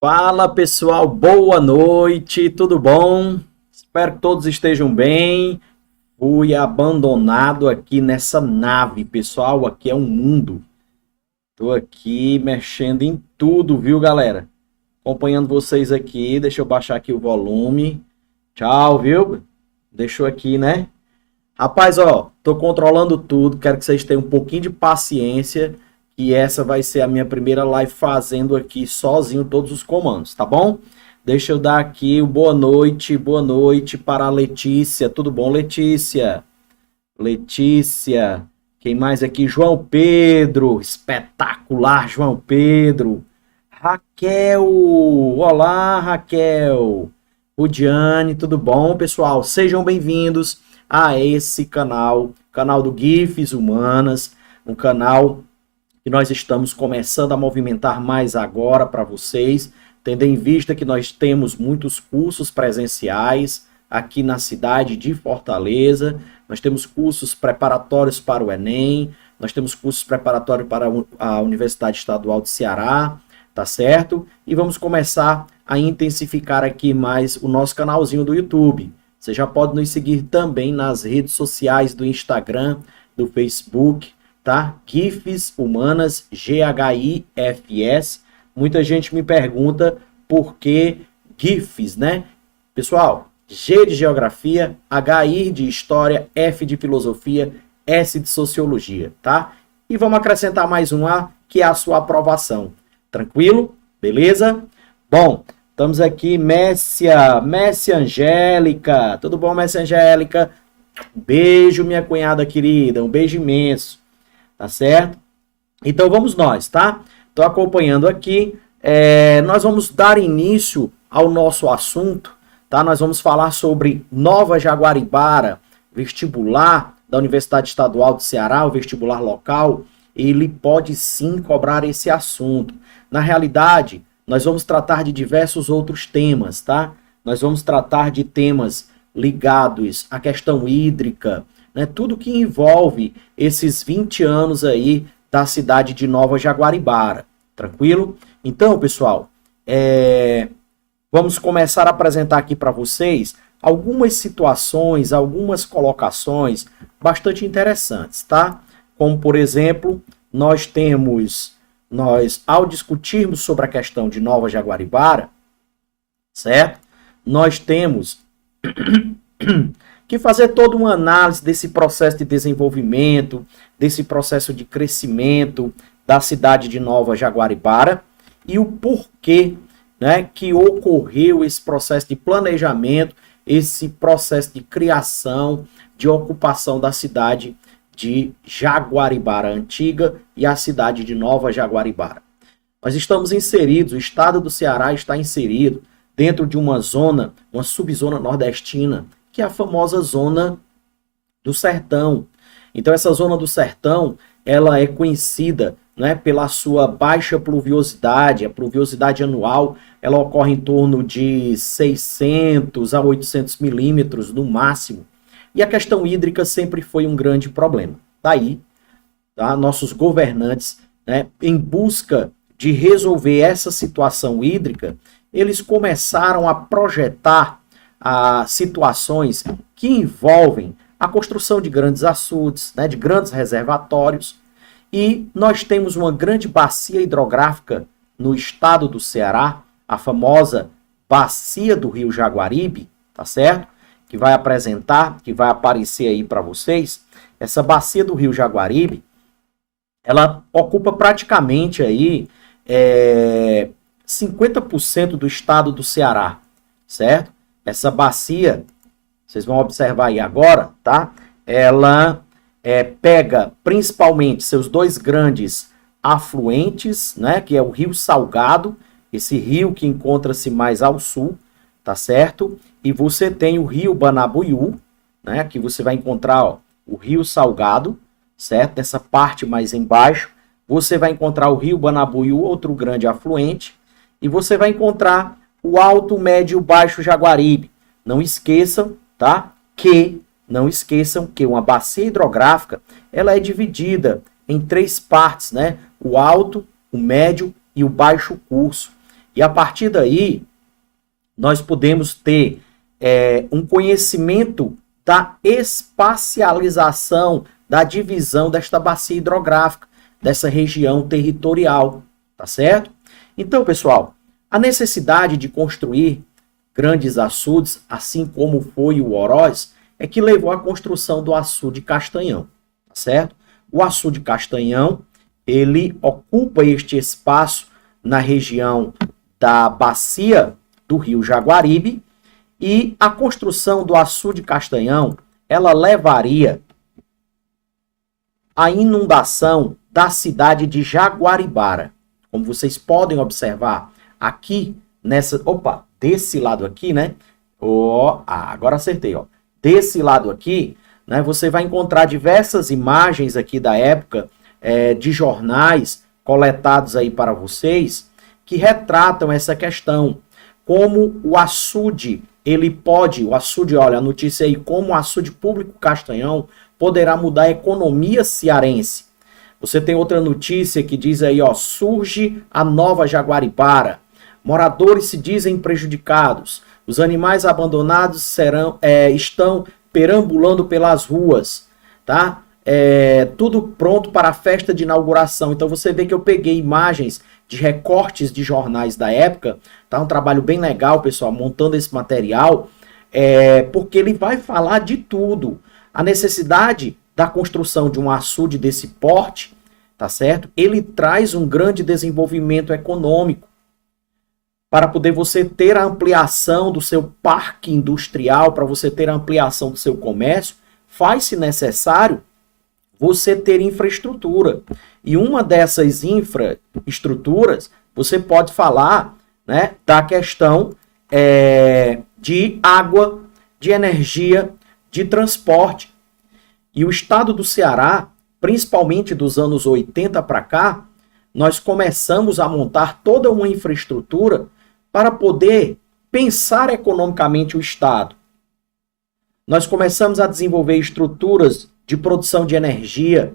Fala pessoal, boa noite, tudo bom? Espero que todos estejam bem. Fui abandonado aqui nessa nave, pessoal. Aqui é um mundo. Tô aqui mexendo em tudo, viu, galera? Acompanhando vocês aqui. Deixa eu baixar aqui o volume. Tchau, viu? Deixou aqui, né? Rapaz, ó, tô controlando tudo. Quero que vocês tenham um pouquinho de paciência. E essa vai ser a minha primeira live fazendo aqui sozinho todos os comandos, tá bom? Deixa eu dar aqui o boa noite para a Letícia. Tudo bom, Letícia? Letícia. Quem mais aqui? João Pedro. Espetacular, João Pedro. Raquel. Olá, Raquel. Diane, tudo bom, pessoal? Sejam bem-vindos a esse canal do GIFs Humanas, um canal que nós estamos começando a movimentar mais agora para vocês, tendo em vista que nós temos muitos cursos presenciais aqui na cidade de Fortaleza, nós temos cursos preparatórios para o Enem, nós temos cursos preparatórios para a Universidade Estadual de Ceará, tá certo? E vamos começar a intensificar aqui mais o nosso canalzinho do YouTube. Você já pode nos seguir também nas redes sociais do Instagram, do Facebook, tá? GIFs Humanas, GHIFS. Muita gente me pergunta por que GIFs, né? Pessoal, G de Geografia, HI de História, F de Filosofia, S de Sociologia, tá? E vamos acrescentar mais um A, que é a sua aprovação. Tranquilo? Beleza? Bom, estamos aqui, Messia Angélica. Tudo bom, Messia Angélica? Beijo, minha cunhada querida. Um beijo imenso. Tá certo? Então vamos nós, tá? Estou acompanhando aqui. Nós vamos dar início ao nosso assunto, tá? Nós vamos falar sobre Nova Jaguaribara, vestibular da Universidade Estadual do Ceará, o vestibular local. Ele pode sim cobrar esse assunto. Na realidade, nós vamos tratar de diversos outros temas, tá? Nós vamos tratar de temas ligados à questão hídrica, né? Tudo que envolve esses 20 anos aí da cidade de Nova Jaguaribara, tranquilo? Então, pessoal, vamos começar a apresentar aqui para vocês algumas situações, algumas colocações bastante interessantes, tá? Como, por exemplo, ao discutirmos sobre a questão de Nova Jaguaribara, certo? Nós temos que fazer toda uma análise desse processo de desenvolvimento, desse processo de crescimento da cidade de Nova Jaguaribara e o porquê, né, que ocorreu esse processo de planejamento, esse processo de criação, de ocupação da cidade de Jaguaribara Antiga e a cidade de Nova Jaguaribara. Nós estamos inseridos, o estado do Ceará está inserido dentro de uma zona, uma subzona nordestina, que é a famosa zona do Sertão. Então essa zona do Sertão, ela é conhecida, né, pela sua baixa pluviosidade. A pluviosidade anual, ela ocorre em torno de 600 a 800 milímetros no máximo. E a questão hídrica sempre foi um grande problema. Daí, tá, nossos governantes, né, em busca de resolver essa situação hídrica, eles começaram a projetar situações que envolvem a construção de grandes açudes, né, de grandes reservatórios, e nós temos uma grande bacia hidrográfica no estado do Ceará, a famosa bacia do Rio Jaguaribe, tá certo? Que vai aparecer aí para vocês. Essa bacia do Rio Jaguaribe, ela ocupa praticamente aí 50% do estado do Ceará, certo? Essa bacia, vocês vão observar aí agora, tá? Ela pega principalmente seus dois grandes afluentes, né? Que é o Rio Salgado, esse rio que encontra-se mais ao sul, tá certo? E você tem o Rio Banabuiú, né? Aqui você vai encontrar, ó, o Rio Salgado, certo? Nessa parte mais embaixo, você vai encontrar o Rio Banabuiú, outro grande afluente, e você vai encontrar o Alto, Médio e Baixo Jaguaribe. Não esqueçam, tá? Não esqueçam que uma bacia hidrográfica, ela é dividida em três partes, né? O alto, o médio e o baixo curso. E a partir daí, nós podemos ter um conhecimento da espacialização, da divisão desta bacia hidrográfica, dessa região territorial, tá certo? Então, pessoal, a necessidade de construir grandes açudes, assim como foi o Oroz, é que levou à construção do açude Castanhão, tá certo? O açude Castanhão, ele ocupa este espaço na região da bacia do rio Jaguaribe, e a construção do açude Castanhão, ela levaria à inundação da cidade de Jaguaribara. Como vocês podem observar aqui nessa, desse lado aqui, né? Agora acertei, ó. Desse lado aqui, né, você vai encontrar diversas imagens aqui da época de jornais coletados aí para vocês que retratam essa questão. Como o açude, olha, a notícia aí, como o açude público Castanhão poderá mudar a economia cearense. Você tem outra notícia que diz aí, ó, surge a nova Jaguaribara. Moradores se dizem prejudicados. Os animais abandonados estão perambulando pelas ruas, tá? Tudo pronto para a festa de inauguração. Então você vê que eu peguei imagens de recortes de jornais da época, tá? Um trabalho bem legal, pessoal, montando esse material, porque ele vai falar de tudo. A necessidade da construção de um açude desse porte, tá certo? Ele traz um grande desenvolvimento econômico para poder você ter a ampliação do seu parque industrial, para você ter a ampliação do seu comércio, faz-se necessário você ter infraestrutura. E uma dessas infraestruturas, você pode falar, né, da questão de água, de energia, de transporte. E o estado do Ceará, principalmente dos anos 80 para cá, nós começamos a montar toda uma infraestrutura para poder pensar economicamente o estado. Nós começamos a desenvolver estruturas de produção de energia,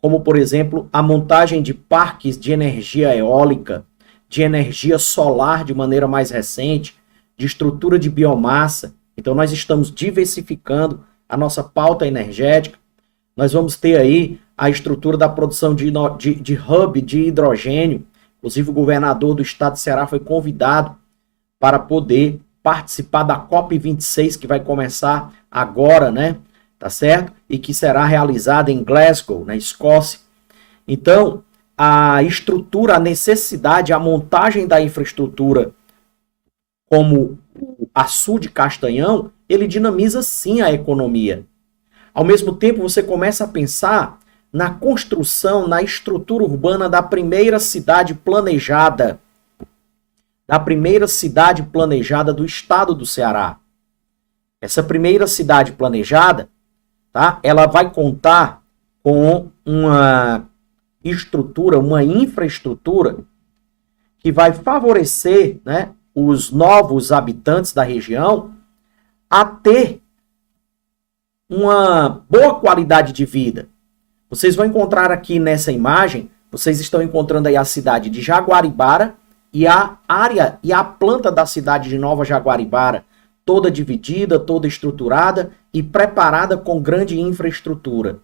como, por exemplo, a montagem de parques de energia eólica, de energia solar de maneira mais recente, de estrutura de biomassa. Então, nós estamos diversificando a nossa pauta energética. Nós vamos ter aí a estrutura da produção de hub de hidrogênio. Inclusive, o governador do estado de Ceará foi convidado para poder participar da COP26, que vai começar agora, né? Tá certo? E que será realizada em Glasgow, na Escócia. Então, a estrutura, a necessidade, a montagem da infraestrutura, como o açude Castanhão, ele dinamiza sim a economia. Ao mesmo tempo, você começa a pensar na construção, na estrutura urbana da primeira cidade planejada, do estado do Ceará. Essa primeira cidade planejada, tá? Ela vai contar com uma estrutura, uma infraestrutura que vai favorecer, né, os novos habitantes da região a ter uma boa qualidade de vida. Vocês vão encontrar aqui nessa imagem, vocês estão encontrando aí a cidade de Jaguaribara e a área e a planta da cidade de Nova Jaguaribara, toda dividida, toda estruturada e preparada com grande infraestrutura.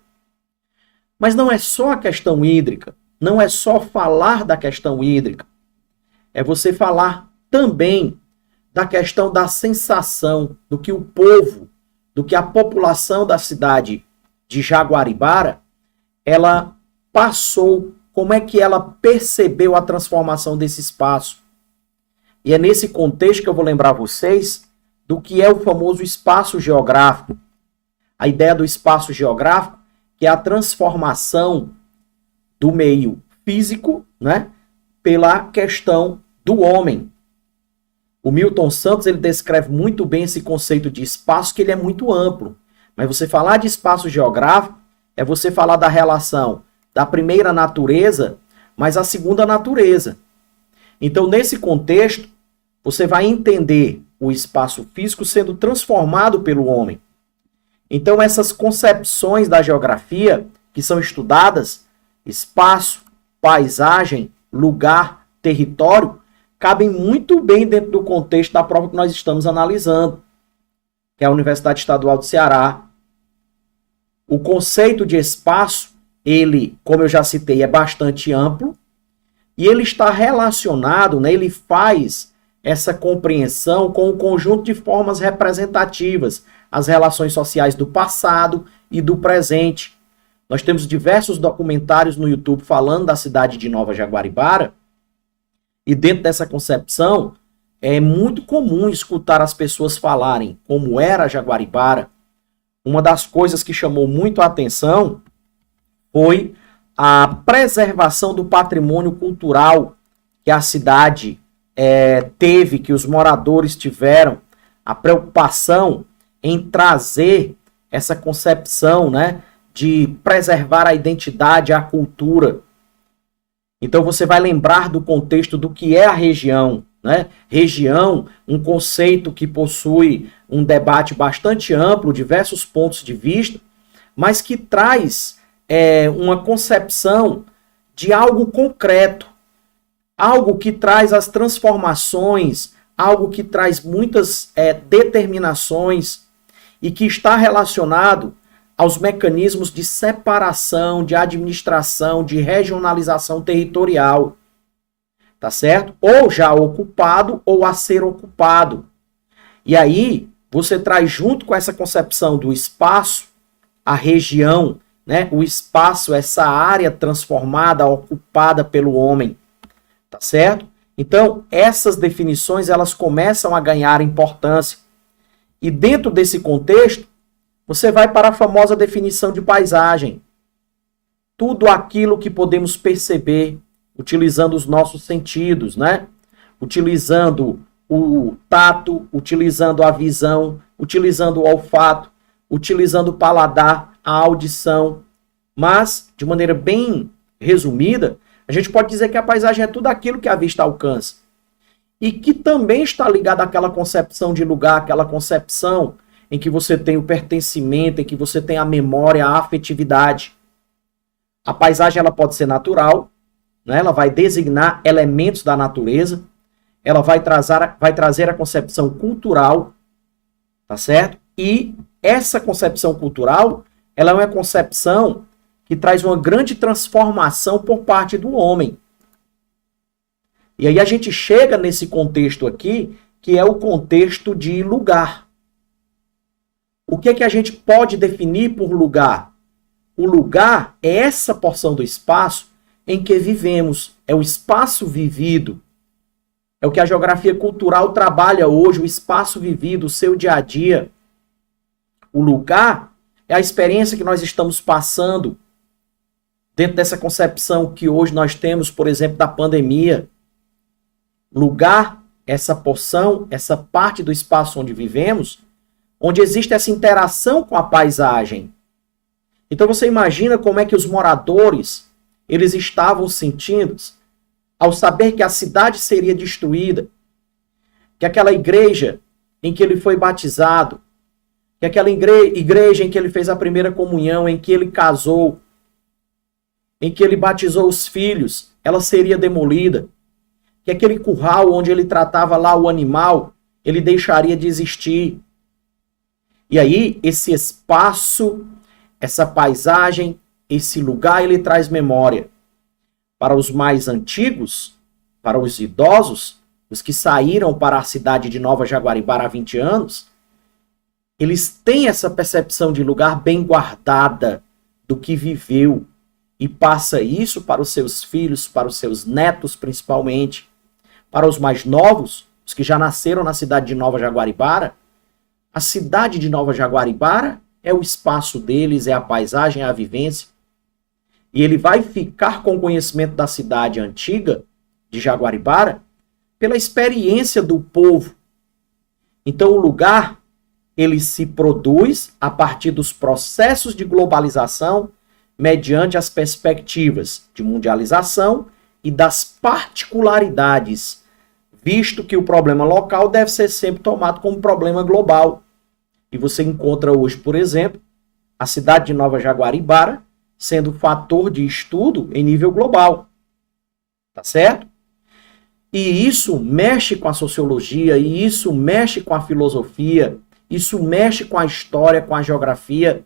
Mas não é só a questão hídrica, não é só falar da questão hídrica, é você falar também da questão da sensação do que o povo, do que a população da cidade de Jaguaribara, ela passou, como é que ela percebeu a transformação desse espaço. E é nesse contexto que eu vou lembrar vocês do que é o famoso espaço geográfico. A ideia do espaço geográfico, que é a transformação do meio físico, né, pela questão do homem. O Milton Santos, ele descreve muito bem esse conceito de espaço, que ele é muito amplo. Mas você falar de espaço geográfico é você falar da relação da primeira natureza, mas a segunda natureza. Então, nesse contexto, você vai entender o espaço físico sendo transformado pelo homem. Então, essas concepções da geografia que são estudadas, espaço, paisagem, lugar, território, cabem muito bem dentro do contexto da prova que nós estamos analisando, que é a Universidade Estadual do Ceará. O conceito de espaço, ele, como eu já citei, é bastante amplo, e ele está relacionado, né, ele faz essa compreensão com um conjunto de formas representativas, as relações sociais do passado e do presente. Nós temos diversos documentários no YouTube falando da cidade de Nova Jaguaribara, e dentro dessa concepção, é muito comum escutar as pessoas falarem como era Jaguaribara. Uma das coisas que chamou muito a atenção foi a preservação do patrimônio cultural que a cidade teve, que os moradores tiveram, a preocupação em trazer essa concepção, né, de preservar a identidade, a cultura. Então você vai lembrar do contexto do que é a região, né? Região, um conceito que possui um debate bastante amplo, diversos pontos de vista, mas que traz uma concepção de algo concreto, algo que traz as transformações, algo que traz muitas determinações e que está relacionado aos mecanismos de separação, de administração, de regionalização territorial, tá certo? Ou já ocupado ou a ser ocupado. E aí, você traz junto com essa concepção do espaço, a região, né? O espaço, essa área transformada, ocupada pelo homem, tá certo? Então, essas definições, elas começam a ganhar importância. E dentro desse contexto, você vai para a famosa definição de paisagem. Tudo aquilo que podemos perceber utilizando os nossos sentidos, né? Utilizando o tato, utilizando a visão, utilizando o olfato, utilizando o paladar, a audição. Mas, de maneira bem resumida, a gente pode dizer que a paisagem é tudo aquilo que a vista alcança. E que também está ligado àquela concepção de lugar, aquela concepção em que você tem o pertencimento, em que você tem a memória, a afetividade. A paisagem ela pode ser natural, né? Ela vai designar elementos da natureza, ela vai trazer a concepção cultural, tá certo? E essa concepção cultural, ela é uma concepção que traz uma grande transformação por parte do homem. E aí a gente chega nesse contexto aqui, que é o contexto de lugar. O que é que a gente pode definir por lugar? O lugar é essa porção do espaço em que vivemos, é o espaço vivido. É o que a geografia cultural trabalha hoje, o espaço vivido, o seu dia a dia. O lugar é a experiência que nós estamos passando dentro dessa concepção que hoje nós temos, por exemplo, da pandemia. Lugar, essa porção, essa parte do espaço onde vivemos, onde existe essa interação com a paisagem. Então você imagina como é que os moradores, eles estavam sentindo ao saber que a cidade seria destruída, que aquela igreja em que ele foi batizado, que aquela igreja em que ele fez a primeira comunhão, em que ele casou, em que ele batizou os filhos, ela seria demolida, que aquele curral onde ele tratava lá o animal, ele deixaria de existir. E aí, esse espaço, essa paisagem, esse lugar, ele traz memória. Para os mais antigos, para os idosos, os que saíram para a cidade de Nova Jaguaribara há 20 anos, eles têm essa percepção de lugar bem guardada do que viveu e passa isso para os seus filhos, para os seus netos principalmente. Para os mais novos, os que já nasceram na cidade de Nova Jaguaribara, a cidade de Nova Jaguaribara é o espaço deles, é a paisagem, é a vivência. E ele vai ficar com o conhecimento da cidade antiga de Jaguaribara pela experiência do povo. Então o lugar, ele se produz a partir dos processos de globalização mediante as perspectivas de mundialização e das particularidades, visto que o problema local deve ser sempre tomado como problema global. E você encontra hoje, por exemplo, a cidade de Nova Jaguaribara sendo fator de estudo em nível global. Tá certo? E isso mexe com a sociologia, e isso mexe com a filosofia, isso mexe com a história, com a geografia.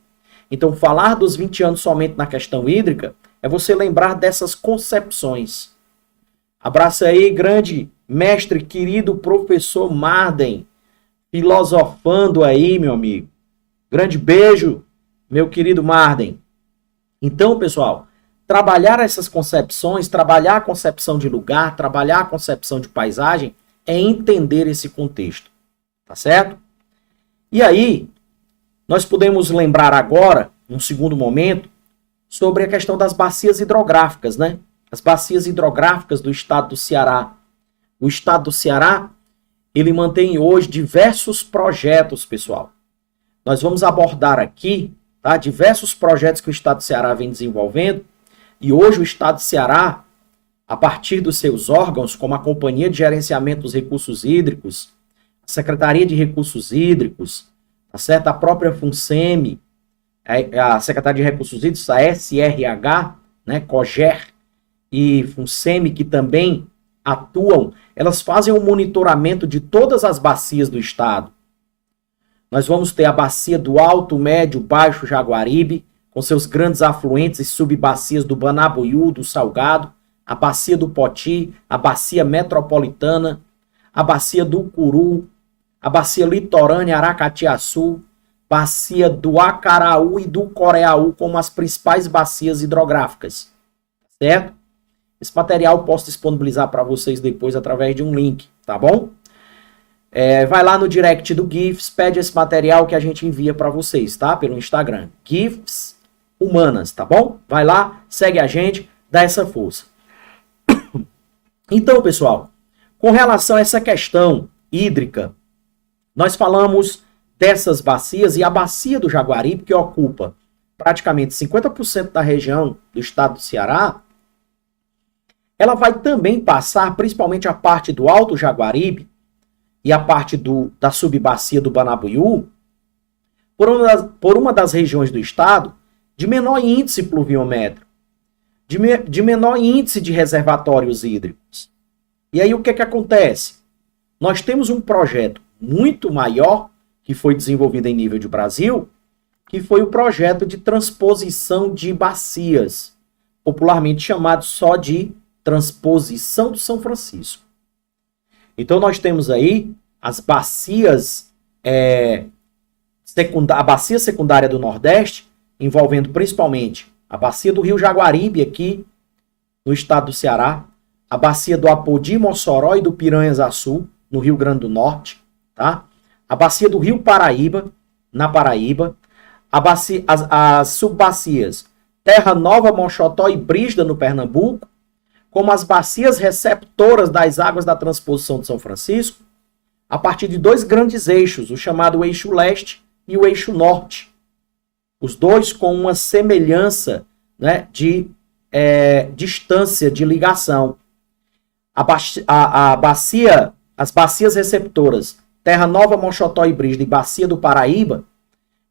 Então, falar dos 20 anos somente na questão hídrica é você lembrar dessas concepções. Abraço aí, grande mestre, querido professor Marden, filosofando aí, meu amigo. Grande beijo, meu querido Marden. Então, pessoal, trabalhar essas concepções, trabalhar a concepção de lugar, trabalhar a concepção de paisagem, é entender esse contexto, tá certo? E aí, nós podemos lembrar agora, num segundo momento, sobre a questão das bacias hidrográficas, né? As bacias hidrográficas do estado do Ceará. O estado do Ceará, ele mantém hoje diversos projetos, pessoal. Nós vamos abordar aqui, tá, diversos projetos que o estado do Ceará vem desenvolvendo, e hoje o estado do Ceará, a partir dos seus órgãos, como a Companhia de Gerenciamento dos Recursos Hídricos, a Secretaria de Recursos Hídricos, tá certo? A própria FUNSEMI, a Secretaria de Recursos Hídricos, a SRH, né, COGER e FUNSEMI, que também atuam, elas fazem o monitoramento de todas as bacias do estado. Nós vamos ter a bacia do Alto, Médio, Baixo Jaguaribe, com seus grandes afluentes e subbacias do Banabuiú, do Salgado, a bacia do Poti, a bacia metropolitana, a bacia do Curu, a bacia litorânea Aracatiaçu, bacia do Acaraú e do Coreaú como as principais bacias hidrográficas, certo? Esse material eu posso disponibilizar para vocês depois através de um link, tá bom? Vai lá no direct do GIFs, pede esse material que a gente envia para vocês, tá? Pelo Instagram. GIFs Humanas, tá bom? Vai lá, segue a gente, dá essa força. Então, pessoal, com relação a essa questão hídrica, nós falamos dessas bacias e a bacia do Jaguaribe, que ocupa praticamente 50% da região do estado do Ceará, ela vai também passar, principalmente a parte do Alto Jaguaribe e a parte da subbacia do Banabuiú, por uma das regiões do estado de menor índice pluviométrico, de menor índice de reservatórios hídricos. E aí o que acontece? Nós temos um projeto muito maior que foi desenvolvido em nível de Brasil, que foi o projeto de transposição de bacias, popularmente chamado só de transposição do São Francisco. Então nós temos aí as bacias, a bacia secundária do Nordeste, envolvendo principalmente a bacia do Rio Jaguaribe, aqui no estado do Ceará, a bacia do Apodi, Mossoró e do Piranhas-Açu, no Rio Grande do Norte, tá? A bacia do Rio Paraíba, na Paraíba, as subbacias Terra Nova, Mochotó e Brígida, no Pernambuco, como as bacias receptoras das águas da transposição de São Francisco, a partir de dois grandes eixos, o chamado eixo leste e o eixo norte. Os dois com uma semelhança, né, de distância de ligação. As bacias receptoras Terra Nova, Mochotó e Brígida e Bacia do Paraíba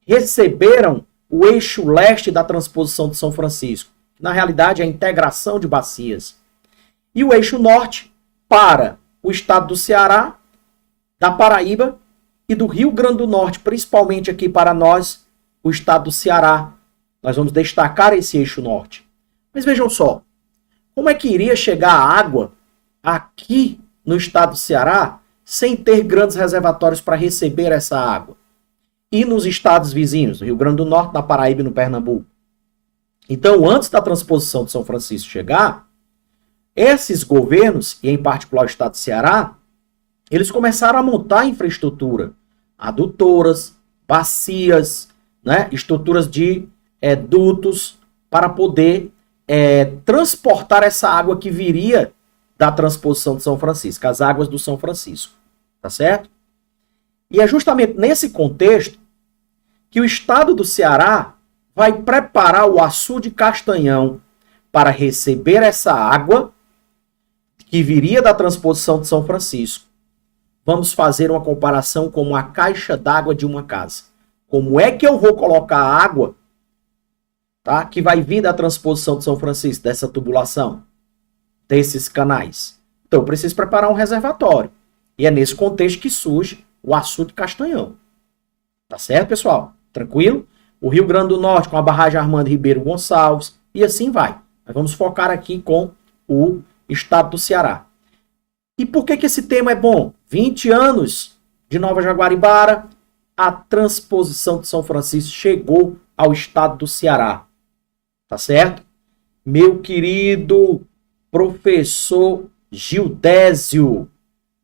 receberam o eixo leste da transposição de São Francisco. Na realidade, é a integração de bacias. E o eixo norte para o estado do Ceará, da Paraíba e do Rio Grande do Norte, principalmente aqui para nós, o estado do Ceará. Nós vamos destacar esse eixo norte. Mas vejam só, como é que iria chegar a água aqui no estado do Ceará sem ter grandes reservatórios para receber essa água? E nos estados vizinhos, no Rio Grande do Norte, na Paraíba e no Pernambuco. Então, antes da transposição de São Francisco chegar, esses governos, e em particular o estado do Ceará, eles começaram a montar infraestrutura, adutoras, bacias, né, estruturas de dutos para poder transportar essa água que viria da transposição de São Francisco, as águas do São Francisco, tá certo? E é justamente nesse contexto que o estado do Ceará vai preparar o açude Castanhão para receber essa água que viria da transposição de São Francisco. Vamos fazer uma comparação com a caixa d'água de uma casa. Como é que eu vou colocar a água, tá, que vai vir da transposição de São Francisco, dessa tubulação, desses canais? Então eu preciso preparar um reservatório. E é nesse contexto que surge o Açude Castanhão. Tá certo, pessoal? Tranquilo? O Rio Grande do Norte com a barragem Armando Ribeiro Gonçalves e assim vai. Mas vamos focar aqui com o estado do Ceará. E por que esse tema é bom? 20 anos de Nova Jaguaribara, a transposição de São Francisco chegou ao estado do Ceará. Tá certo? Meu querido professor Gildésio,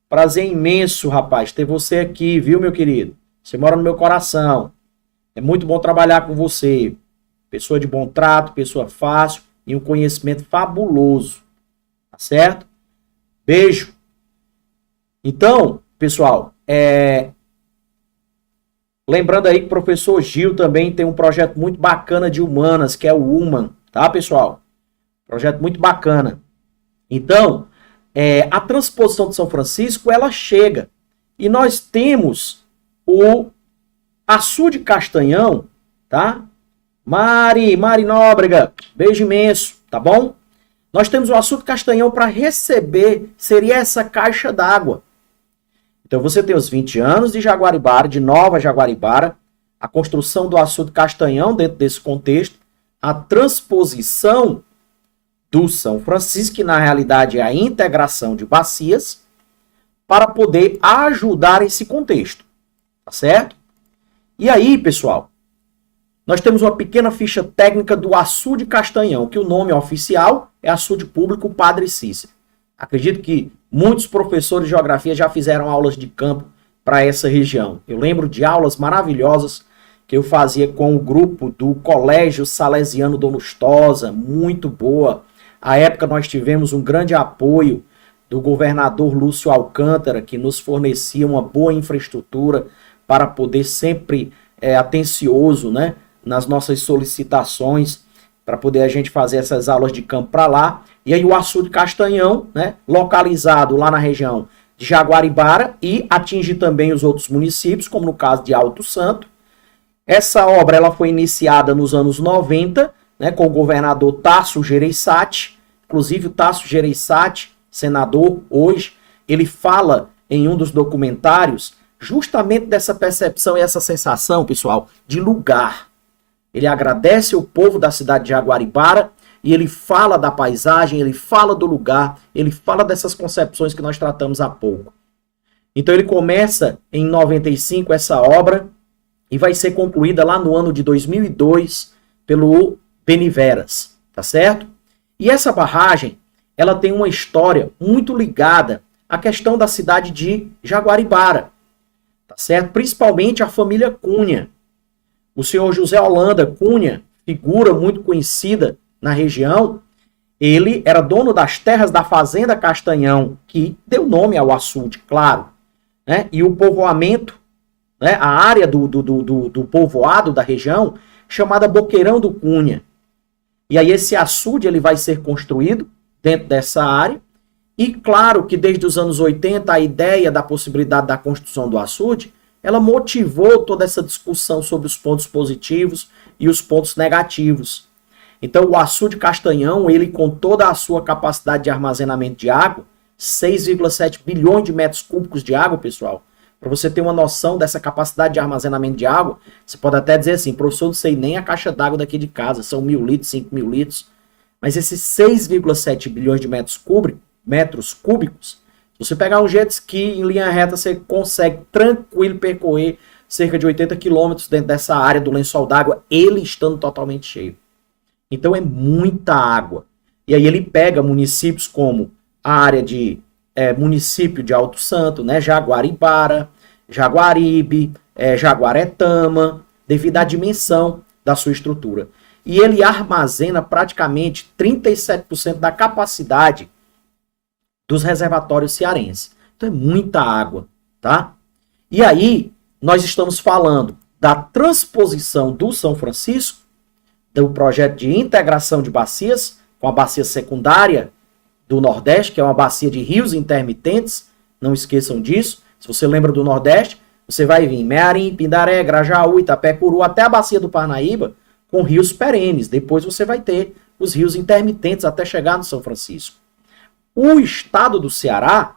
prazer imenso, rapaz, ter você aqui, viu, meu querido? Você mora no meu coração. É muito bom trabalhar com você. Pessoa de bom trato, pessoa fácil e um conhecimento fabuloso. Tá certo? Beijo. Então, pessoal, lembrando aí que o professor Gil também tem um projeto muito bacana de humanas, que é o Human, tá, pessoal? Projeto muito bacana. Então, a transposição de São Francisco, ela chega. E nós temos o Açude Castanhão, tá? Mari Nóbrega, beijo imenso, tá bom? Nós temos o Açude Castanhão para receber, seria essa caixa d'água. Então você tem os 20 anos de Jaguaribara, de Nova Jaguaribara, a construção do Açude Castanhão dentro desse contexto, a transposição do São Francisco, que na realidade é a integração de bacias, para poder ajudar esse contexto. Tá certo? E aí, pessoal, nós temos uma pequena ficha técnica do Açude Castanhão, que o nome oficial é Açude Público Padre Cícero. Acredito que muitos professores de geografia já fizeram aulas de campo para essa região. Eu lembro de aulas maravilhosas que eu fazia com o grupo do Colégio Salesiano Dom Lustosa, muito boa. À época nós tivemos um grande apoio do governador Lúcio Alcântara, que nos fornecia uma boa infraestrutura para poder sempre atencioso, né, nas nossas solicitações, para poder a gente fazer essas aulas de campo para lá. E aí o Açude Castanhão, né, localizado lá na região de Jaguaribara e atinge também os outros municípios, como no caso de Alto Santo. Essa obra ela foi iniciada nos anos 90, né, com o governador Tasso Gereissati. Inclusive o Tasso Gereissati, senador hoje, ele fala em um dos documentários justamente dessa percepção e essa sensação, pessoal, de lugar. Ele agradece o povo da cidade de Jaguaribara e ele fala da paisagem, ele fala do lugar, ele fala dessas concepções que nós tratamos há pouco. Então ele começa em 95 essa obra e vai ser concluída lá no ano de 2002 pelo Beniveras, tá certo? E essa barragem, ela tem uma história muito ligada à questão da cidade de Jaguaribara, tá certo? Principalmente a família Cunha. O senhor José Holanda Cunha, figura muito conhecida na região, ele era dono das terras da Fazenda Castanhão, que deu nome ao açude, claro, né? E o povoamento, né? A área do povoado da região, chamada Boqueirão do Cunha. E aí esse açude ele vai ser construído dentro dessa área, e claro que desde os anos 80 a ideia da possibilidade da construção do açude, ela motivou toda essa discussão sobre os pontos positivos e os pontos negativos. Então o Açude Castanhão, ele com toda a sua capacidade de armazenamento de água, 6,7 bilhões de metros cúbicos de água, pessoal. Para você ter uma noção dessa capacidade de armazenamento de água, você pode até dizer assim, professor, não sei nem a caixa d'água daqui de casa, são 1.000 litros, 5.000 litros. Mas esses 6,7 bilhões de metros cúbicos, se você pegar um jet ski em linha reta, você consegue tranquilo percorrer cerca de 80 quilômetros dentro dessa área do lençol d'água, ele estando totalmente cheio. Então é muita água. E aí ele pega municípios como a área de município de Alto Santo, né, Jaguaribara, Jaguaribe, Jaguaretama, devido à dimensão da sua estrutura. E ele armazena praticamente 37% da capacidade dos reservatórios cearenses. Então é muita água, tá? E aí nós estamos falando da transposição do São Francisco, do projeto de integração de bacias, com a bacia secundária do Nordeste, que é uma bacia de rios intermitentes, não esqueçam disso. Se você lembra do Nordeste, você vai vir Mearim, Pindaré, Grajaú, Itapecuru, até a bacia do Parnaíba, com rios perenes. Depois você vai ter os rios intermitentes até chegar no São Francisco. o estado do Ceará,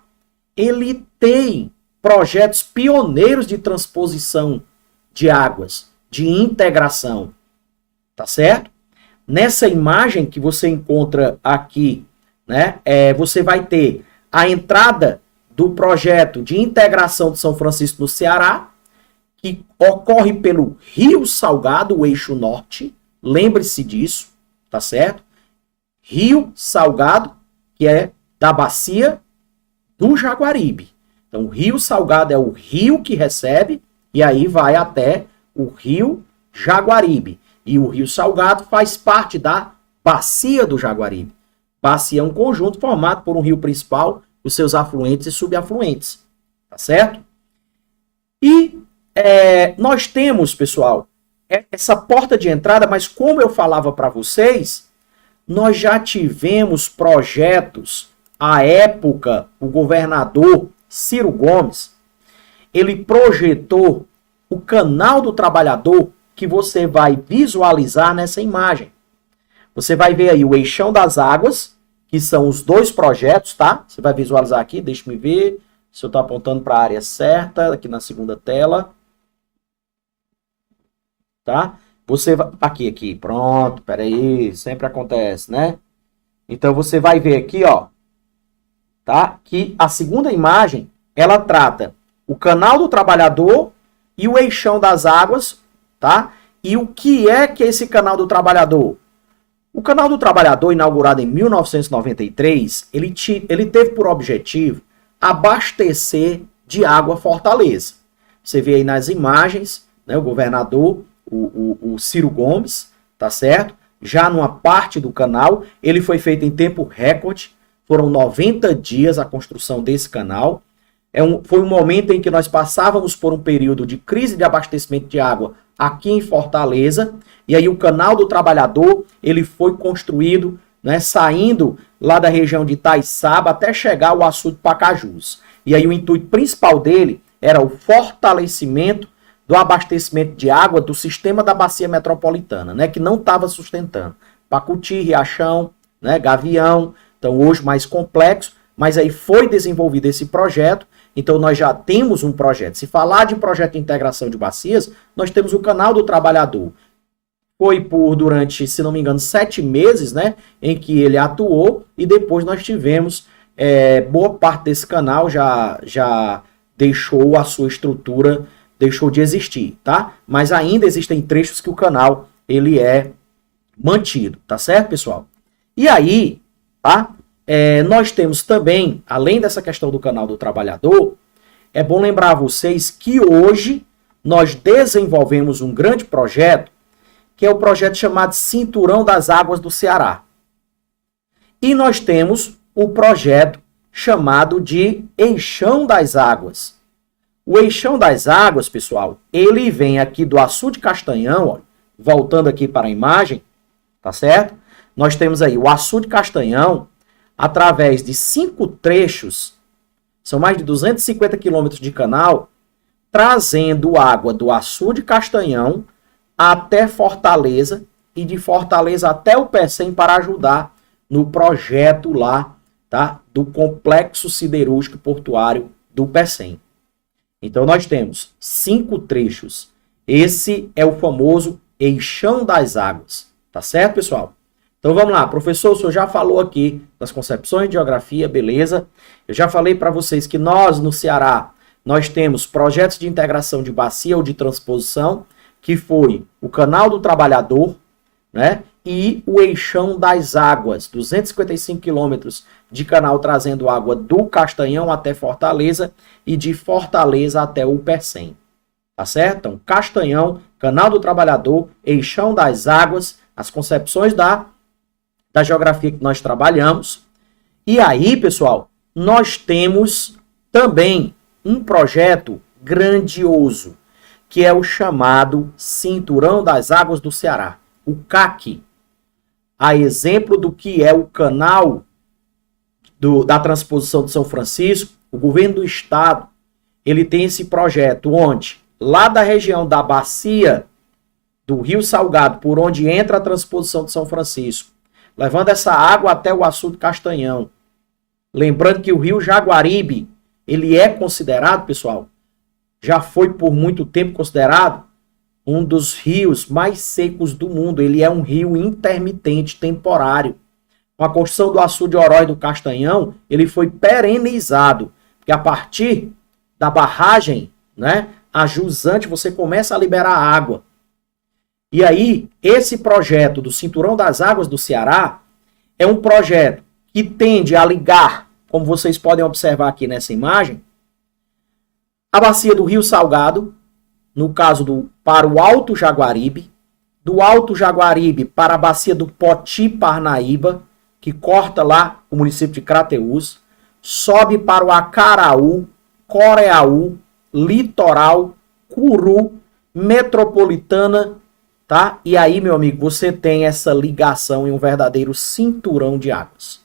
ele tem projetos pioneiros de transposição de águas, de integração, tá certo? Nessa imagem que você encontra aqui, né, você vai ter a entrada do projeto de integração de São Francisco no Ceará, que ocorre pelo Rio Salgado, o eixo norte, lembre-se disso, tá certo? Rio Salgado, que é da bacia do Jaguaribe. Então, o Rio Salgado é o rio que recebe, e aí vai até o Rio Jaguaribe. E o Rio Salgado faz parte da bacia do Jaguaribe. Bacia é um conjunto formado por um rio principal, os seus afluentes e subafluentes. Tá certo? E nós temos, pessoal, essa porta de entrada, mas como eu falava para vocês, nós já tivemos projetos, à época, o governador Ciro Gomes, ele projetou o Canal do Trabalhador, que você vai visualizar nessa imagem. Você vai ver aí o Eixão das Águas, que são os dois projetos, tá? Você vai visualizar aqui, deixa-me ver se eu estou apontando para a área certa, aqui na segunda tela. Tá? Você vai... Aqui, pronto, peraí, sempre acontece, né? Então, você vai ver aqui, ó, tá? Que a segunda imagem, ela trata o Canal do Trabalhador e o Eixão das Águas, tá? E o que é esse Canal do Trabalhador? O Canal do Trabalhador, inaugurado em 1993, ele teve por objetivo abastecer de água Fortaleza. Você vê aí nas imagens, né, o governador, o Ciro Gomes, tá certo? Já numa parte do canal, ele foi feito em tempo recorde, foram 90 dias a construção desse canal. Foi um momento em que nós passávamos por um período de crise de abastecimento de água aqui em Fortaleza, e aí o Canal do Trabalhador, ele foi construído, né, saindo lá da região de Itaiçaba até chegar ao açude Pacajus. E aí o intuito principal dele era o fortalecimento do abastecimento de água do sistema da bacia metropolitana, né, que não estava sustentando. Pacuti, Riachão, né, Gavião, então hoje mais complexo, mas aí foi desenvolvido esse projeto, então nós já temos um projeto. Se falar de projeto de integração de bacias, nós temos o Canal do Trabalhador. Foi durante, se não me engano, 7 meses, né, em que ele atuou, e depois nós tivemos, boa parte desse canal já deixou a sua estrutura, deixou de existir, tá? Mas ainda existem trechos que o canal, ele é mantido, tá certo, pessoal? E aí, tá? Nós temos também, além dessa questão do Canal do Trabalhador, é bom lembrar a vocês que hoje nós desenvolvemos um grande projeto, que é o projeto chamado Cinturão das Águas do Ceará. E nós temos o projeto chamado de Eixão das Águas. O Eixão das Águas, pessoal, ele vem aqui do Açude Castanhão, ó, voltando aqui para a imagem, tá certo? Nós temos aí o Açude Castanhão, através de 5 trechos, são mais de 250 quilômetros de canal, trazendo água do Açude Castanhão até Fortaleza e de Fortaleza até o Pecém para ajudar no projeto lá, tá, do Complexo Siderúrgico Portuário do Pecém. Então nós temos 5 trechos. Esse é o famoso Eixão das Águas, tá certo, pessoal? Então vamos lá, professor, o senhor já falou aqui das concepções de geografia, beleza? Eu já falei para vocês que nós, no Ceará, nós temos projetos de integração de bacia ou de transposição, que foi o Canal do Trabalhador, né? E o Eixão das Águas, 255 quilômetros de canal trazendo água do Castanhão até Fortaleza e de Fortaleza até o Pecém. Tá certo? Então, Castanhão, Canal do Trabalhador, Eixão das Águas, as concepções da geografia que nós trabalhamos. E aí, pessoal, nós temos também um projeto grandioso, que é o chamado Cinturão das Águas do Ceará, o CAC. A exemplo do que é o canal da transposição de São Francisco, o governo do estado, ele tem esse projeto onde, lá da região da bacia do Rio Salgado, por onde entra a transposição de São Francisco, levando essa água até o açude Castanhão, Lembrando que o rio Jaguaribe, ele é considerado, pessoal, já foi por muito tempo considerado um dos rios mais secos do mundo. Ele é um rio intermitente, temporário. Com a construção do açude Orói do Castanhão, ele foi perenizado, porque a partir da barragem, né, a jusante, você começa a liberar água. E aí, esse projeto do Cinturão das Águas do Ceará é um projeto que tende a ligar, como vocês podem observar aqui nessa imagem, a bacia do Rio Salgado, no caso para o Alto Jaguaribe, do Alto Jaguaribe para a bacia do Poti Parnaíba, que corta lá o município de Crateús, sobe para o Acaraú, Coreaú, Litoral, Curu, Metropolitana, tá? E aí, meu amigo, você tem essa ligação em um verdadeiro cinturão de águas.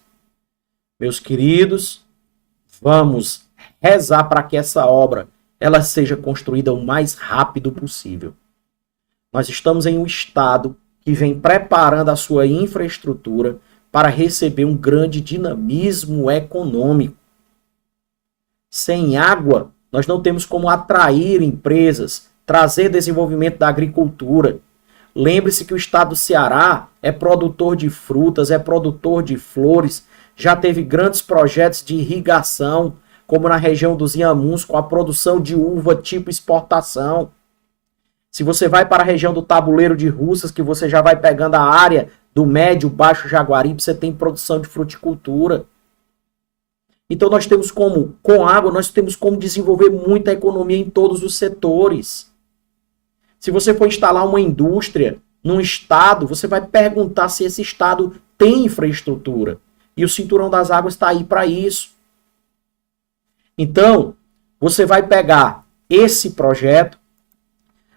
Meus queridos, vamos rezar para que essa obra ela seja construída o mais rápido possível. Nós estamos em um estado que vem preparando a sua infraestrutura para receber um grande dinamismo econômico. Sem água, nós não temos como atrair empresas, trazer desenvolvimento da agricultura. Lembre-se que o estado do Ceará é produtor de frutas, é produtor de flores, já teve grandes projetos de irrigação, como na região dos Inhamuns, com a produção de uva tipo exportação. Se você vai para a região do Tabuleiro de Russas, que você já vai pegando a área do Médio, Baixo Jaguaribe, você tem produção de fruticultura. Então nós temos como, com água, nós temos como desenvolver muita economia em todos os setores. Se você for instalar uma indústria num estado, você vai perguntar se esse estado tem infraestrutura. E o Cinturão das Águas está aí para isso. Então, você vai pegar esse projeto,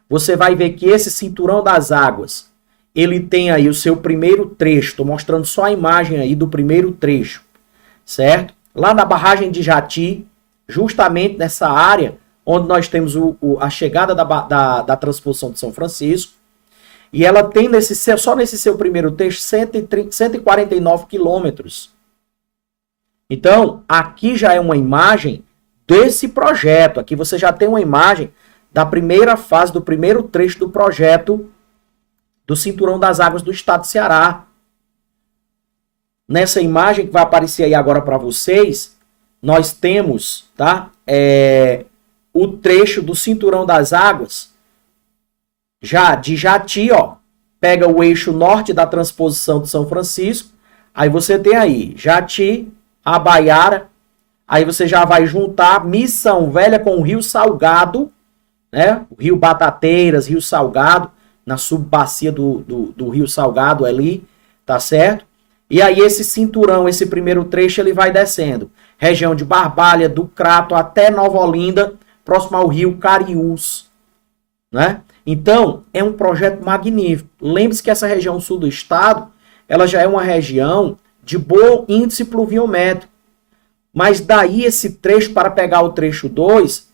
você vai ver que esse Cinturão das Águas, ele tem aí o seu primeiro trecho, estou mostrando só a imagem aí do primeiro trecho, certo? Lá na barragem de Jati, justamente nessa área onde nós temos a chegada da transposição de São Francisco, e ela tem só nesse seu primeiro trecho 149 quilômetros. Então, aqui já é uma imagem desse projeto. Aqui você já tem uma imagem da primeira fase, do primeiro trecho do projeto do Cinturão das Águas do estado de Ceará. Nessa imagem que vai aparecer aí agora para vocês, nós temos, tá, o trecho do Cinturão das Águas, já de Jati, ó, pega o eixo norte da transposição de São Francisco, aí você tem aí Jati, Abaiara, aí você já vai juntar Missão Velha com o Rio Salgado, né? O Rio Batateiras, Rio Salgado, na subbacia do Rio Salgado ali, tá certo? E aí esse cinturão, esse primeiro trecho, ele vai descendo. Região de Barbalha, do Crato até Nova Olinda, próximo ao Rio Cariús, né? Então, é um projeto magnífico. Lembre-se que essa região sul do estado, ela já é uma região de bom índice pluviométrico. Mas daí esse trecho, para pegar o trecho 2,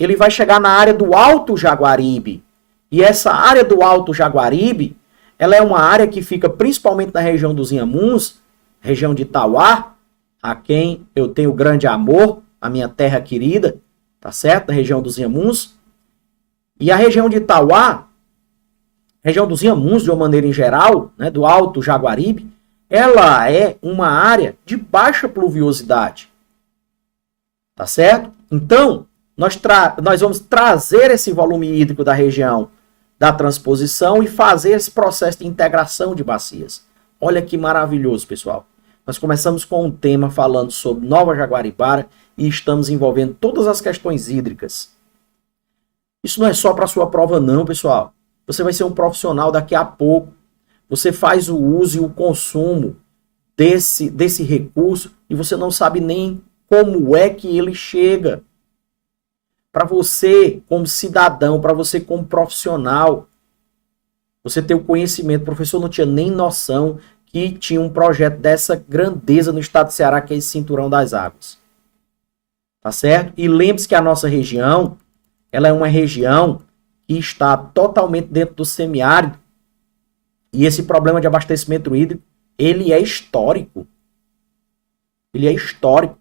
ele vai chegar na área do Alto Jaguaribe. E essa área do Alto Jaguaribe, ela é uma área que fica principalmente na região dos Inhamuns, região de Itauá, a quem eu tenho grande amor, a minha terra querida, tá certo? Na região dos Inhamuns. E a região de Itauá, região dos Inhamuns de uma maneira em geral, né, do Alto Jaguaribe, ela é uma área de baixa pluviosidade. Tá certo? Então, nós vamos trazer esse volume hídrico da região da transposição e fazer esse processo de integração de bacias. Olha que maravilhoso, pessoal. Nós começamos com um tema falando sobre Nova Jaguaribara e estamos envolvendo todas as questões hídricas. Isso não é só para a sua prova não, pessoal. Você vai ser um profissional daqui a pouco. Você faz o uso e o consumo desse recurso e você não sabe nem como é que ele chega. Para você, como cidadão, para você como profissional, você ter o conhecimento. O professor não tinha nem noção que tinha um projeto dessa grandeza no estado de Ceará, que é esse Cinturão das Águas. Tá certo? E lembre-se que a nossa região, ela é uma região que está totalmente dentro do semiárido. E esse problema de abastecimento hídrico, ele é histórico. Ele é histórico.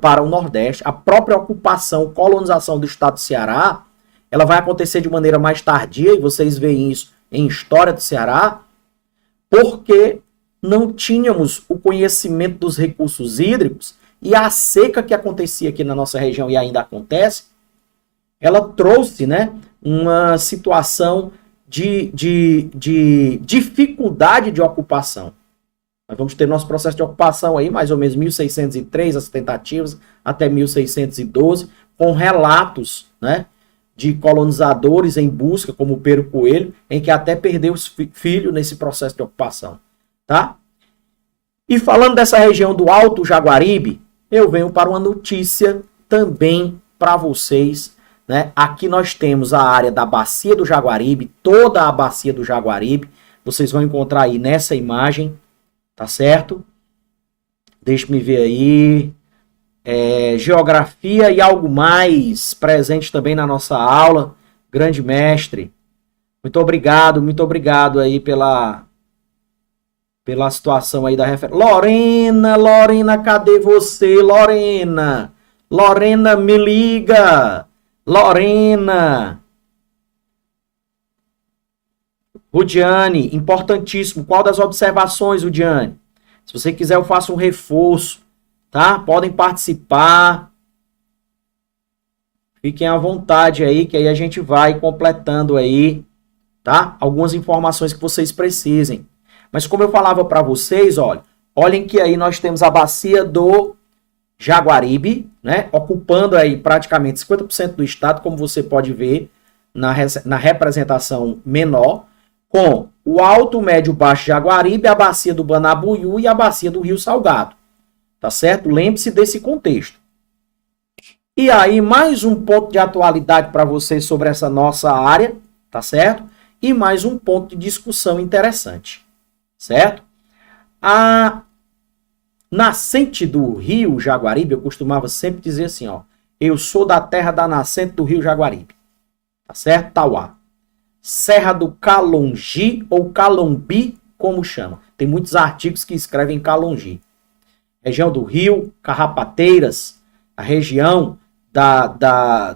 para o Nordeste. A própria ocupação, colonização do estado do Ceará, ela vai acontecer de maneira mais tardia, e vocês veem isso em História do Ceará, porque não tínhamos o conhecimento dos recursos hídricos, e a seca que acontecia aqui na nossa região e ainda acontece, ela trouxe, né, uma situação de dificuldade de ocupação. Nós vamos ter nosso processo de ocupação aí, mais ou menos 1603, as tentativas, até 1612, com relatos, né, de colonizadores em busca, como Pedro Coelho, em que até perdeu os filhos nesse processo de ocupação, tá? E falando dessa região do Alto Jaguaribe, eu venho para uma notícia também para vocês, né? Aqui nós temos a área da Bacia do Jaguaribe, toda a Bacia do Jaguaribe, vocês vão encontrar aí nessa imagem, tá certo? Deixa-me ver aí. Geografia e algo mais presente também na nossa aula. Grande mestre. Muito obrigado aí pela situação aí da referência. Lorena, cadê você, Lorena? Lorena, me liga. Lorena. Rudiane, importantíssimo. Qual das observações, Rudiane? Se você quiser, eu faço um reforço, tá? Podem participar. Fiquem à vontade aí, que aí a gente vai completando aí, tá? Algumas informações que vocês precisem. Mas como eu falava para vocês, olhem que aí nós temos a bacia do Jaguaribe, né? Ocupando aí praticamente 50% do estado, como você pode ver na representação menor, com o alto, médio, baixo Jaguaribe, a bacia do Banabuiú e a bacia do Rio Salgado. Tá certo? Lembre-se desse contexto. E aí, mais um ponto de atualidade para vocês sobre essa nossa área, tá certo? E mais um ponto de discussão interessante, certo? A nascente do Rio Jaguaribe, eu costumava sempre dizer assim, eu sou da terra da nascente do Rio Jaguaribe, tá certo? Tauá. Serra do Calongi ou Calombi, como chama. Tem muitos artigos que escrevem Calongi. Região do Rio, Carrapateiras, a região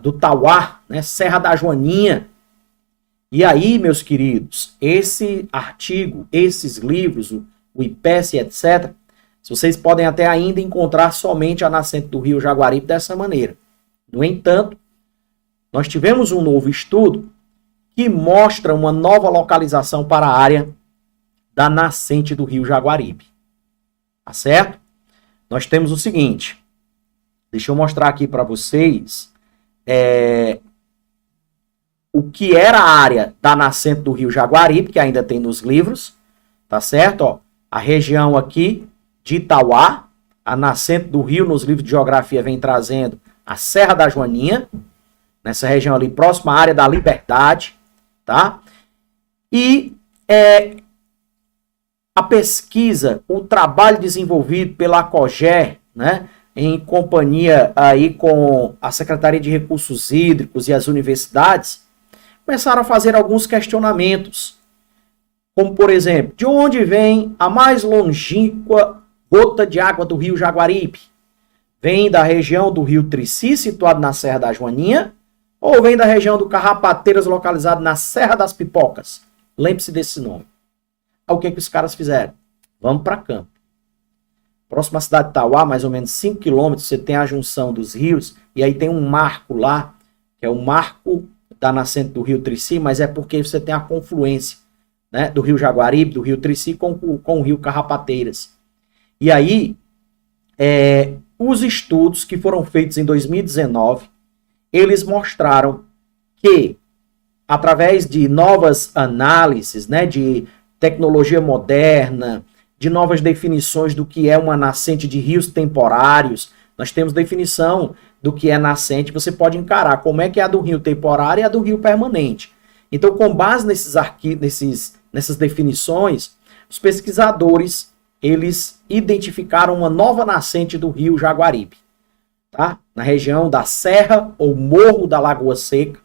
do Tauá, né? Serra da Joaninha. E aí, meus queridos, esse artigo, esses livros, o IPES, etc., vocês podem até ainda encontrar somente a nascente do Rio Jaguaribe dessa maneira. No entanto, nós tivemos um novo estudo que mostra uma nova localização para a área da nascente do Rio Jaguaribe. Tá certo? Nós temos o seguinte, deixa eu mostrar aqui para vocês o que era a área da nascente do Rio Jaguaribe, que ainda tem nos livros, tá certo? A região aqui de Itauá, a nascente do rio nos livros de geografia vem trazendo a Serra da Joaninha, nessa região ali próxima à área da Liberdade, tá? E a pesquisa, o trabalho desenvolvido pela COGER, né, em companhia aí com a Secretaria de Recursos Hídricos e as universidades, começaram a fazer alguns questionamentos, como por exemplo, de onde vem a mais longínqua gota de água do Rio Jaguaribe? Vem da região do Rio Trici, situado na Serra da Joaninha, ou vem da região do Carrapateiras, localizado na Serra das Pipocas? Lembre-se desse nome. O que os caras fizeram? Vamos para campo. Próxima cidade de Tauá, mais ou menos 5 quilômetros, você tem a junção dos rios, e aí tem um marco lá, que é o marco da nascente do Rio Trici, mas é porque você tem a confluência, né, do Rio Jaguaribe, do Rio Trici com o Rio Carrapateiras. E aí, os estudos que foram feitos em 2019, eles mostraram que, através de novas análises, né, de tecnologia moderna, de novas definições do que é uma nascente de rios temporários, nós temos definição do que é nascente, você pode encarar como é que é a do rio temporário e a do rio permanente. Então, com base nessas definições, os pesquisadores, eles identificaram uma nova nascente do rio Jaguaribe, tá? Na região da Serra ou Morro da Lagoa Seca,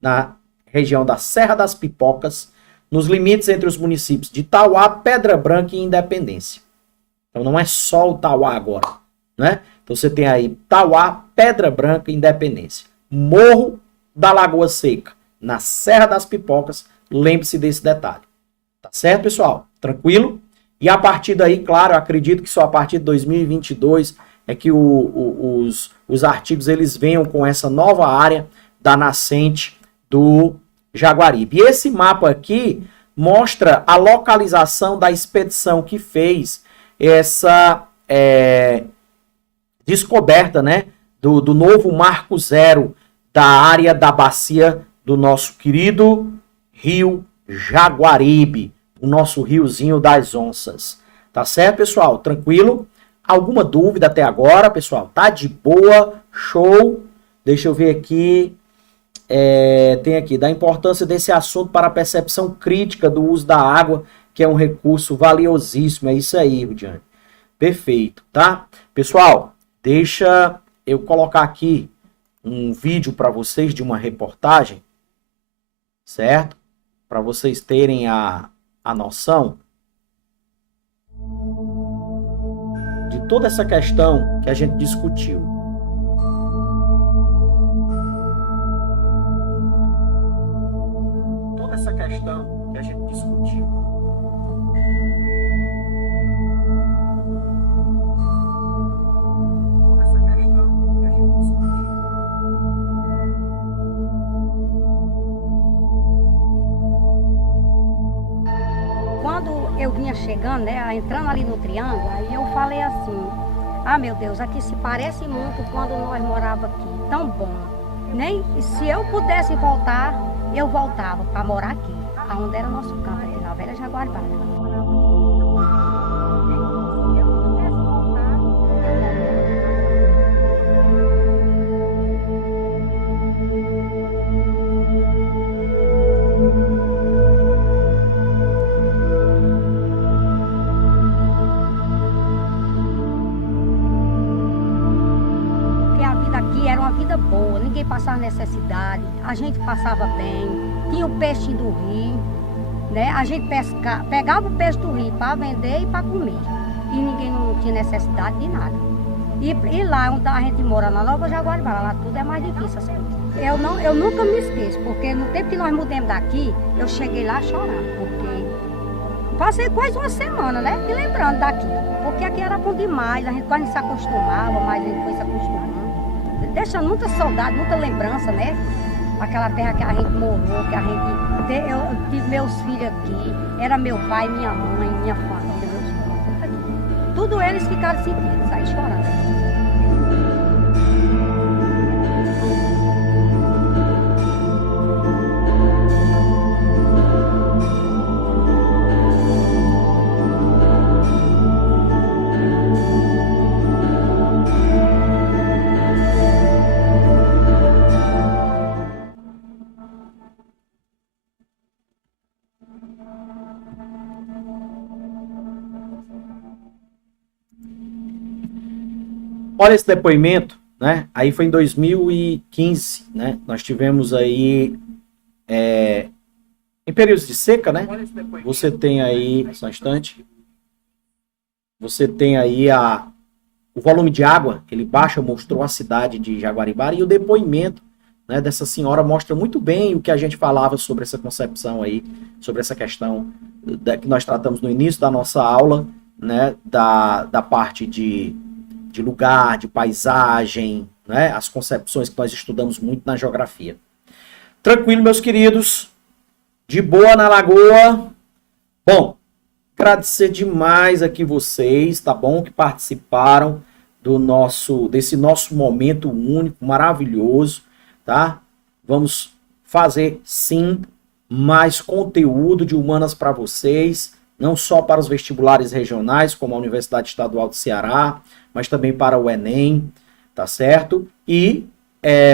na região da Serra das Pipocas, nos limites entre os municípios de Tauá, Pedra Branca e Independência. Então não é só o Tauá agora, né? Então você tem aí Tauá, Pedra Branca, Independência. Morro da Lagoa Seca, na Serra das Pipocas. Lembre-se desse detalhe. Tá certo, pessoal? Tranquilo? E a partir daí, claro, eu acredito que só a partir de 2022 é que os artigos eles venham com essa nova área da nascente do Jaguaribe. E esse mapa aqui mostra a localização da expedição que fez essa descoberta, né, do novo marco zero da área da bacia do nosso querido rio Jaguaribe, o nosso riozinho das onças. Tá certo, pessoal? Tranquilo? Alguma dúvida até agora, pessoal? Tá de boa? Show? Deixa eu ver aqui. Tem aqui, da importância desse assunto para a percepção crítica do uso da água, que é um recurso valiosíssimo. É isso aí, Rudiane. Perfeito, tá? Pessoal, deixa eu colocar aqui um vídeo para vocês de uma reportagem, certo? Para vocês terem a noção de toda essa questão que a gente discutiu. Toda essa questão que a gente discutiu. Toda essa questão que a gente discutiu. Quando eu vinha chegando, né, entrando ali no triângulo, aí eu falei assim, ah, meu Deus, aqui se parece muito quando nós morávamos aqui, tão bom. Nem se eu pudesse voltar, eu voltava para morar aqui, aonde era nosso campo, aqui na Velha Jaguaribara. Era uma vida boa, ninguém passava necessidade, a gente passava bem, tinha o peixe do rio, né? A gente pegava o peixe do rio para vender e para comer. E ninguém não tinha necessidade de nada. E lá onde a gente mora, na Nova Jaguaribara, lá tudo é mais difícil as coisas. Eu nunca me esqueço, porque no tempo que nós mudamos daqui, eu cheguei lá chorando, porque passei quase uma semana, né? Me lembrando daqui. Porque aqui era bom demais, a gente quase não se acostumava, mas a gente foi se acostumando. Deixa muita saudade, muita lembrança, né? Aquela terra que a gente morou, que a gente... Eu tive meus filhos aqui, era meu pai, minha mãe, minha família, meus irmãos. Tudo eles ficaram sentindo, saíram chorando. Olha esse depoimento, né? Aí foi em 2015, né? Nós tivemos aí em períodos de seca, né? Você tem aí, só um instante, você tem aí o volume de água, ele baixa, mostrou a cidade de Jaguaribara, e o depoimento, né, dessa senhora mostra muito bem o que a gente falava sobre essa concepção aí, sobre essa questão que nós tratamos no início da nossa aula, né, da parte de lugar, de paisagem, né, as concepções que nós estudamos muito na geografia. Tranquilo, meus queridos? De boa na lagoa? Bom, agradecer demais aqui vocês, tá bom? Que participaram desse nosso momento único, maravilhoso, tá? Vamos fazer, sim, mais conteúdo de humanas para vocês, não só para os vestibulares regionais, como a Universidade Estadual do Ceará, mas também para o Enem, tá certo? E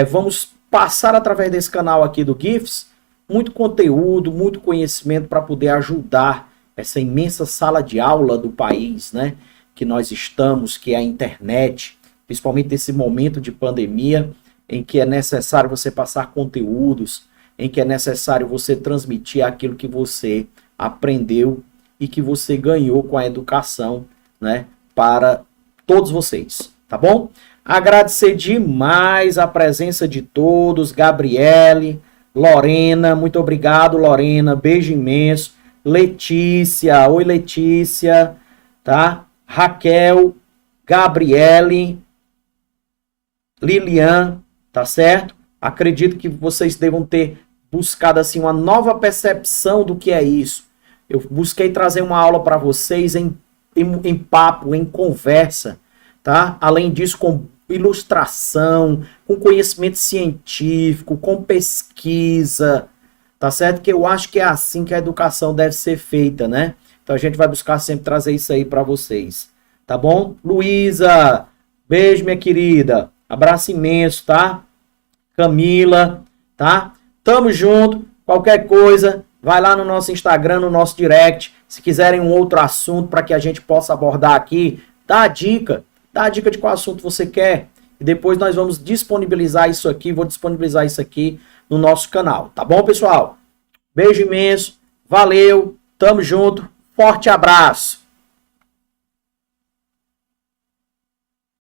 vamos passar através desse canal aqui do GIFs muito conteúdo, muito conhecimento para poder ajudar essa imensa sala de aula do país, né? Que nós estamos, que é a internet, principalmente nesse momento de pandemia, em que é necessário você passar conteúdos, em que é necessário você transmitir aquilo que você aprendeu e que você ganhou com a educação, né? Para todos vocês, tá? tá bom? Agradecer demais a presença de todos, Gabriele, Lorena, muito obrigado, Lorena, beijo imenso. Letícia, oi Letícia, tá? Raquel, Gabriele, Lilian, tá certo? Acredito que vocês devam ter buscado assim uma nova percepção do que é isso. Eu busquei trazer uma aula para vocês em papo, em conversa, tá? Além disso, com ilustração, com conhecimento científico, com pesquisa, tá certo? Que eu acho que é assim que a educação deve ser feita, né? Então a gente vai buscar sempre trazer isso aí para vocês, tá bom? Luísa, beijo, minha querida. Abraço imenso, tá? Camila, tá? Tamo junto. Qualquer coisa, vai lá no nosso Instagram, no nosso direct. Se quiserem um outro assunto para que a gente possa abordar aqui, dá a dica de qual assunto você quer. E depois nós vamos disponibilizar isso aqui, vou disponibilizar isso aqui no nosso canal. Tá bom, pessoal? Beijo imenso. Valeu. Tamo junto. Forte abraço.